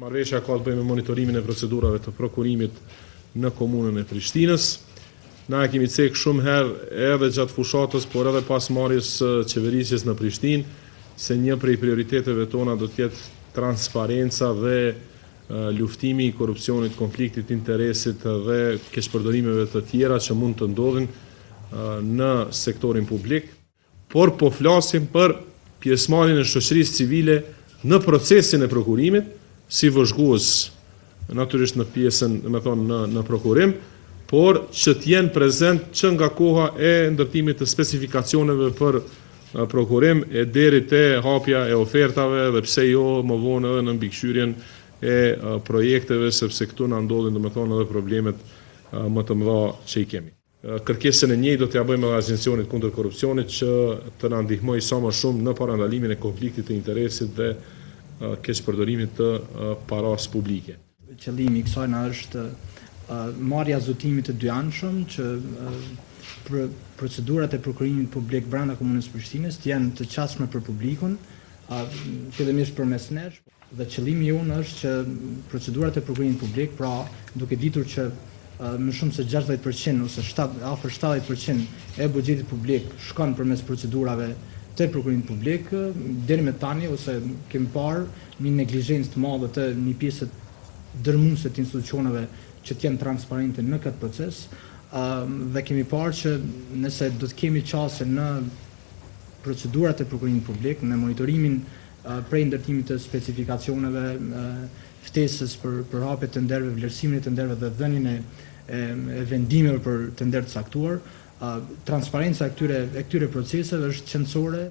Marrëveshja ka të bëjë me monitorimin e procedurave të prokurimit në komunën e Prishtinës. Na kemi cek shumë herë edhe gjatë fushatës, por edhe pas marrjes së qeverisjes në Prishtinë, se një prej prioriteteve tona do të jetë transparenca dhe luftimi i korrupsionit, konfliktit interesit dhe keqpërdorimeve të tjera që mund të ndodhin në sektorin publik, por po flasim për pjesëmarrjen e shoqërisë civile në procesin e prokurimit, si vëzhgues natyrisht në pjesën, në prokurim, por që të jenë prezent që nga koha e ndërtimit të specifikacioneve për prokurim e deri te hapja e ofertave dhe pse jo më vonë edhe në mbikëqyrjen e projekteve, sepse këtu na ndodhin edhe problemet më të mëdha që i kemi. Kërkesën e njëjtë do t'ja bëjmë edhe Agjencionit kundër korrupsionit që të na ndihmojë sa më shumë në parandalimin e konfliktit të interesit dhe keqpërdorimit të paras publike. Qëllimi i kësaj është marrja zotimit të dyanshëm që procedurat e prokurimit publik brenda komunës Prishtinës të jenë të qasshme për publikun, fillimisht përmes nesh, dhe qëllimi jonë është që procedurat e prokurimit publik, pra duke ditur që më shumë se 60% ose afër 70% e buxhetit publik shkon përmes procedurave të prokurimit publik, deri me tani ose kemi parë një neglizhencë të madhe të një pjesë dërmuese të institucioneve që të jenë transparente në këtë proces, dhe kemi parë që nëse do të kemi qasje në procedurat e prokurimit publik, në monitorimin prej ndërtimit të specifikacioneve, ftesës për hapjet të nderëve, vlerësimin e të nderëve dhe dhënien e vendimeve për të nderë të caktuar, transparenca e këtyre proceseve është qendrore.